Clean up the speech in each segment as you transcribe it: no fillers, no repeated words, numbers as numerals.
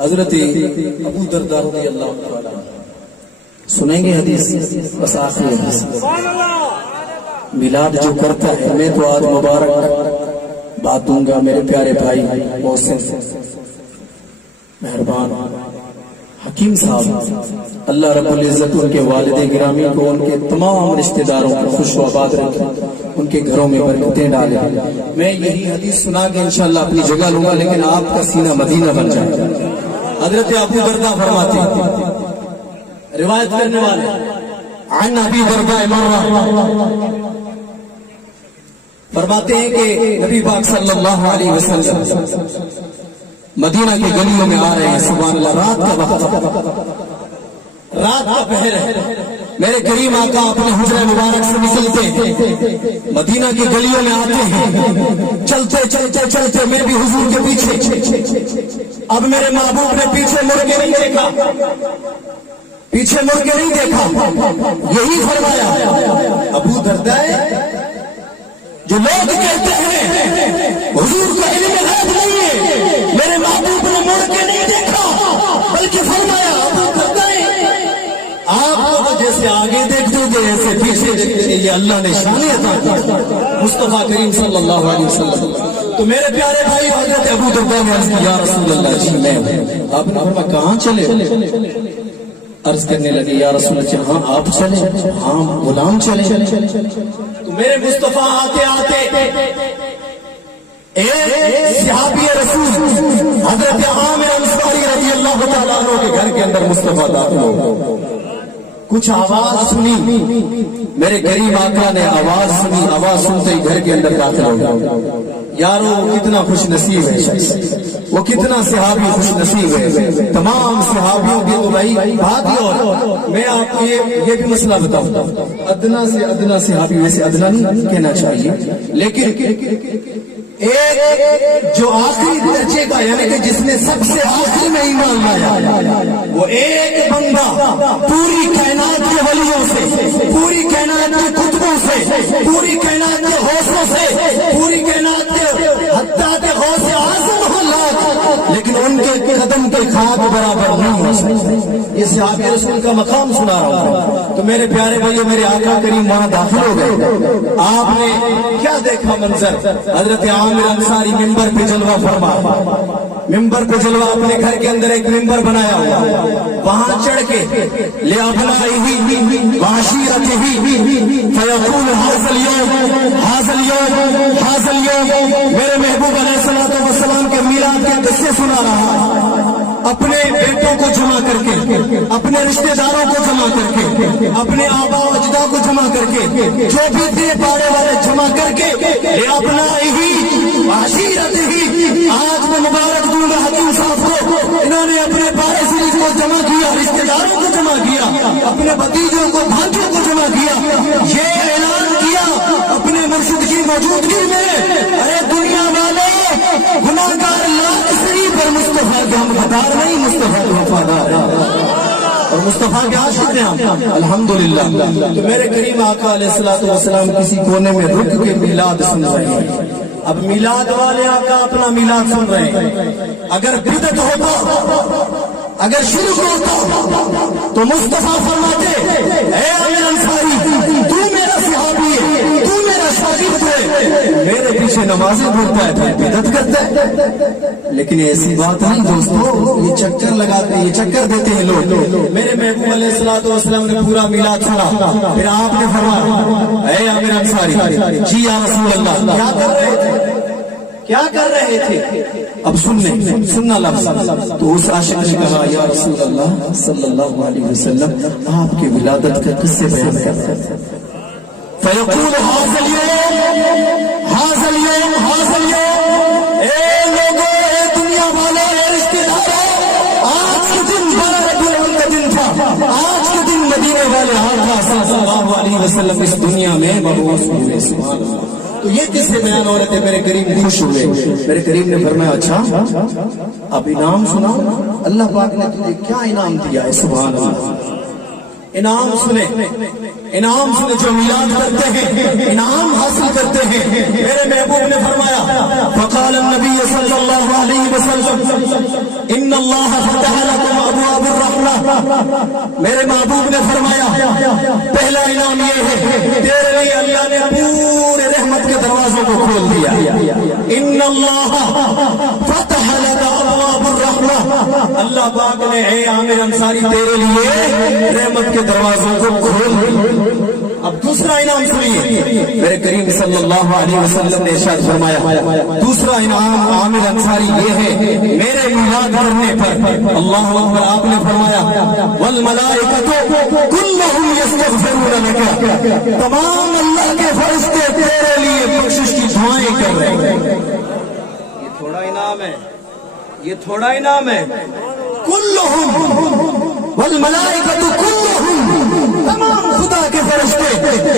حضرت ابو درداء رضی اللہ تعالیٰ سنیں گے حدیث، بس آخری حدیث۔ میلاد جو کرتا ہے، میں تو آج مبارک بات دوں گا میرے پیارے بھائی محسن مہربان حکیم صاحب، اللہ رب العزت ان کے والد گرامی کو، ان کے تمام رشتہ داروں کو خوش و آباد رکھے، ان کے گھروں میں برکتیں ڈالے۔ میں یہی حدیث سنا کے انشاءاللہ اپنی جگہ لوں گا، لیکن آپ کا سینہ مدینہ بن جائے۔ حضرت ابو درداء فرماتے ہیں، روایت کرنے والے عن ابی درداء مرہ فرماتے ہیں کہ نبی پاک صلی اللہ علیہ وسلم مدینہ کی گلیوں میں آ رہے ہیں، سبحان اللہ، رات کا وقت، رات کا پہر ہے، میرے کریم آقا اپنے حجرہ مبارک سے نکلتے ہیں، مدینہ کی گلیوں میں آتے ہیں، چلتے چلتے چلتے میں بھی حضور کے پیچھے، اب میرے محبوب نے پیچھے مڑ کے نہیں دیکھا، پیچھے مڑ کے نہیں دیکھا، یہی فرمایا ابو درداء، جو لوگ کہتے ہیں حضور کا علم غیب نہیں ہے، میرے محبوب نے مڑ کے نہیں دیکھا، بلکہ فرمایا ابو درداء، آپ کو جیسے آگے دیکھتے تھے ایسے پیچھے دیکھتے تھے، یہ اللہ نے شان عطا کی مصطفیٰ کریم صلی اللہ علیہ وسلم۔ تو میرے پیارے بھائی حضرت ابو درداء نے عرض کی، یا رسول اللہ جی میں ہوں۔ آپ نے فرمایا کہاں چلے؟ عرض کرنے لگے، یا رسول اللہ ہاں آپ چلے، ہاں غلام چلے۔ تو میرے مصطفیٰ آتے آتے ایک صحابی رسول حضرت عامر انصاری رضی اللہ تعالیٰ عنہ کے گھر کے اندر مصطفیٰ داخل ہو، کچھ آواز سنی، میرے غریب آقا نے آواز سنی، آواز سنتے ہی گھر کے اندر داخل ہو گیا۔ یارو وہ کتنا خوش نصیب ہے شخص، وہ کتنا صحابی خوش نصیب ہے، تمام صحابیوں کی تو بھائی بات ہی اور۔ میں آپ کو یہ بھی مسئلہ بتاؤں، ادنا سے ادنا صحابی، ویسے ادنا نہیں کہنا چاہیے، لیکن ایک جو آخری درجے کا، یعنی کہ جس نے سب سے آخری میں ایمان لایا، وہ ایک بندہ پوری کائنات کے ولیوں سے، پوری کائنات کے کتبوں سے، پوری کائنات کے غوثوں سے، پوری کائنات کے حتیٰ کہ غوث اعظم ہو لاکھ، لیکن ان کے قدم کے خاک برابر نہیں ہو سکتے۔ یہ صحابی رسول کا مقام سنا رہا ہوں۔ تو میرے پیارے بھائیو، میرے آقا کریم وہاں داخل ہو گئے، آپ نے کیا دیکھا منظر؟ حضرت عامر انصاری ممبر پہ جلوہ فرما، ممبر پہ جلوہ، اپنے گھر کے اندر ایک ممبر بنایا ہوا، وہاں چڑھ کے لے ابنائہ وعشیرتہ فیقول ھذا اليوم ھذا اليوم ھذا اليوم، میرے محبوب علیہ الصلوۃ والسلام کے میلاد کے قصے سنا رہا ہے، اپنے بیٹوں کو جمع کر کے، اپنے رشتہ داروں کو جمع کر کے، اپنے آبا و اجداد کو جمع کر کے، جو بھی تھے پاڑے والے جمع کر کے، لے ابنائہ وعشیرتہ، آج میں مبارک دوں گا حکیم صاحب کو، انہوں نے اپنے پارے سریز کو جمع کیا، رشتہ داروں کو جمع کیا، اپنے بھتیجوں کو، بھانجوں کو جمع کیا، یہ اعلان کیا اپنے مرشد کی موجودگی میں، ارے دنیا والے گناہگار لاکھ صحیح پر مصطفیٰ کے ہم غدار نہیں، مصطفیٰ کے وفادار اور مصطفیٰ کے عاشق ہیں ہم، الحمدللہ۔ تو میرے کریم آقا علیہ الصلوۃ والسلام کسی کونے میں رک کے میلاد سن رہے ہیں۔ اب میلاد والے آقا اپنا میلاد سن رہے ہیں، اگر بدعت ہوتا، اگر شرک ہوتا تو مصطفیٰ فرماتے، اے عامر انصاری تو میرا صحابی ہے، تو میرا شاگرد ہے، میرے پیچھے نمازیں پڑھتا ہے، بدعت کرتا ہے۔ لیکن ایسی بات نہیں دوستو، یہ چکر لگاتے ہیں، یہ چکر دیتے ہیں لوگ۔ میرے محبوب علیہ الصلوۃ والسلام نے پورا میلاد سنا، پھر آپ نے فرمایا، اے عامر انصاری جی یا رسول اللہ، کیا کر رہے تھے، کیا کر رہے تھے؟ اب سننا لفظ، تو اس عاشق نے کہا، یا رسول اللہ صلی اللہ علیہ وسلم آپ کے ولادت کا قصے بیان کرتے ہیں۔ فیقول ھذا اليوم ھذا اليوم ھذا اليوم، اے لوگوں، اے دنیا والے، اے رشتہ داروں، آج کے دن 12 ربیع الاول کا دن تھا، آج کے دن مدینے والے آقا صلی اللہ علیہ وسلم اس دنیا میں مبعوث ہوئے، سبحان اللہ۔ تو یہ کس سے بیان ہو رہے تھے؟ میرے کریم خوش ہوئے، میرے کریم نے فرمایا، اچھا اب انعام سنا، اللہ پاک نے تجھے کیا انعام دیا ہے، سبحان اللہ۔ انعام سنے، انعام سنے، جو میلاد کرتے ہیں انعام حاصل کرتے ہیں۔ میرے محبوب نے فرمایا، فقال النبی صلی اللہ علیہ وسلم، ان اللہ فتح لکم ابواب الرحمہ، میرے محبوب نے فرمایا پہلا انعام یہ ہے تیرے لیے اللہ نے پورے رحمت کے دروازوں کو کھول دیا. ان اللہ فتح لک ابواب الرحمہ، اللہ پاک نے اے عامر انصاری تیرے لیے رحمت کے دروازوں کو کھول دیا. اب دوسرا انعام سنیے، میرے کریم صلی اللہ علیہ وسلم نے ارشاد فرمایا دوسرا انعام عامر انصاری یہ ہے میرے میلاد کرنے پر اللہ اکبر، آپ نے فرمایا والملائکۃ کلھم یستغفرون لک، تمام اللہ کے فرشتے تیرے لیے بخشش کی دعائیں کر رہے ہیں. یہ تھوڑا انعام ہے، یہ تھوڑا انعام ہے. کلھم والملائکۃ کلھم، تمام خدا کے فرشتے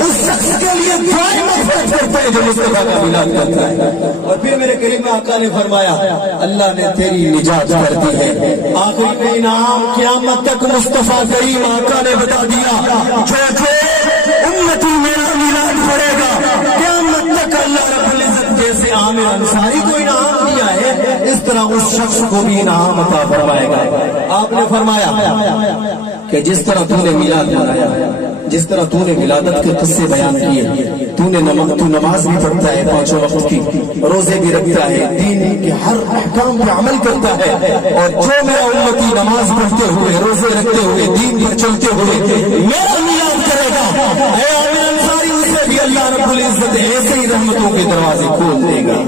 اس شخص کے لیے دعائیں مغفرت کرتے ہیں جو مصطفیٰ کا میلاد کرتا ہے. اور پھر میرے کریم آقا نے فرمایا اللہ نے تیری نجات کر دی ہے. آخری میں انعام قیامت تک مصطفیٰ کریم آقا نے بتا دیا جو امتی میرا میلاد پڑھے گا قیامت تک اللہ رب العزت جیسے عامر انصاری کو انعام دیا ہے اس طرح اس شخص کو بھی انعام عطا فرمائے گا. آپ نے فرمایا کہ جس طرح تو نے میلاد منایا، جس طرح تو نے ولادت کے قصے بیان کیے، تو نماز بھی پڑھتا ہے 5 وقت کی، روزے بھی رکھتا ہے، دین کے ہر احکام پر عمل کرتا ہے، اور جو میرا امتی نماز پڑھتے ہوئے، روزے رکھتے ہوئے، دین پر چلتے ہوئے میرا میلاد کرے گا، اے عامر انصاری اسے بھی اللہ رب العزت ایسے ہی رحمتوں کے دروازے کھول دے گا.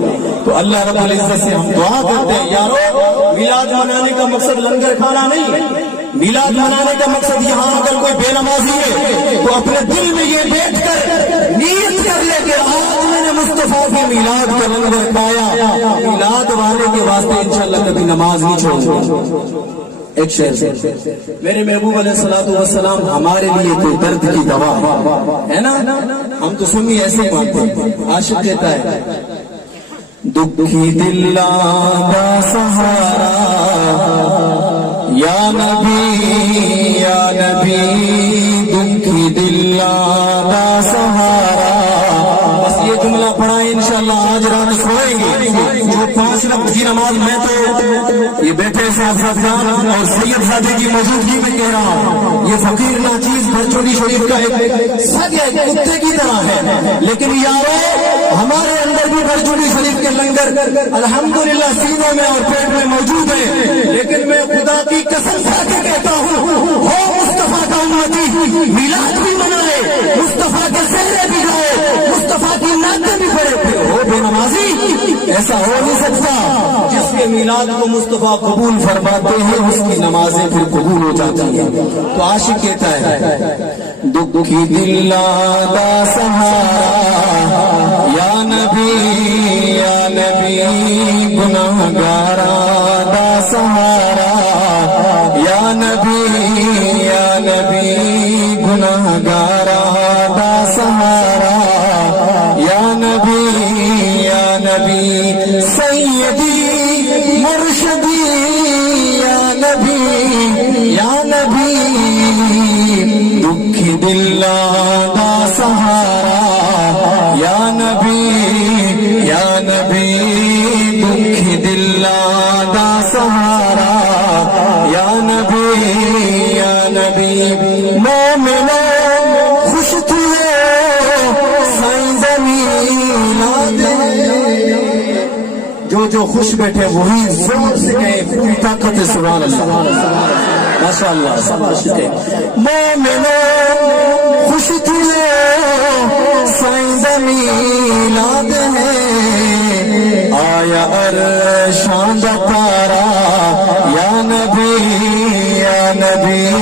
تو اللہ رب العزت سے ہم دعا کرتے ہیں یارو، میلاد منانے کا مقصد لنگر کھانا نہیں ہے. میلاد منانے کا مقصد یہاں اگر کوئی بے نمازی ہے تو اپنے دل میں یہ بیٹھ کر نیت کر لے کہ آج میں نے مصطفیٰ کے میلاد کا لنگر کھایا، میلاد والے کے واسطے انشاءاللہ کبھی نماز نہیں چھوڑوں. ایک شعر سے میرے محبوب علیہ الصلوۃ والسلام ہمارے لیے تو درد کی دوا ہے نا، ہم تو سنی ایسے مانتے ہیں. عاشق کہتا ہے دکھی دل کا سہارا یا نبی یا نبی، دکھی دل کا سہارا. بس یہ جملہ پڑھا انشاءاللہ آج رات سوئیں گے. جو 5 وقت کی نماز میں تو یہ بیٹھے صاحب جان اور سید زادے کی موجودگی میں کہہ رہا ہوں، یہ فقیر ناچیز بھرچوڑی شریف کا ایک سگ ہے، کتے کی طرح ہے، لیکن یارو ہمارے اندر بھی بھرچوڑی شریف کے لنگر الحمدللہ سینوں میں اور پیٹ میں موجود ہے. لیکن میں خدا کی قسم کھا کے کہتا ہوں ہو مصطفیٰ کا امتی، میلاد بھی منائے، مصطفیٰ کے سہرے بھی گائے، مصطفیٰ کی نعتیں بھی پڑھے، پھر ہو بے نمازی؟ ایسا ہو نہیں سکتا. جس کے میلاد کو مصطفیٰ قبول فرماتے ہیں اس کی نمازیں پھر قبول ہو جاتی ہیں. تو عاشق کہتا ہے دکھی دل کا سہارا یا نبی یا نبی، گناہگارا دا سہارا یا نبی یا نبی، گناہگارا دا سہارا یا نبی یا نبی، سیدی مرشدی یا نبی یا نبی، دکھی دل کا سہارا یا نبی یا نبی، دکھی دل کا سہارا یا نبی یا نبی. مومنو خوش تھے سائیں زمین جو خوش بیٹھے وہی زور سے گئے پوری طاقت سے سبحان اللہ ماشاء اللہ. سب عاشق ہیں. مومنو خوش تھے سائیں زمین ہے، آیا عرشاں دا تارا یا نبی یا نبی.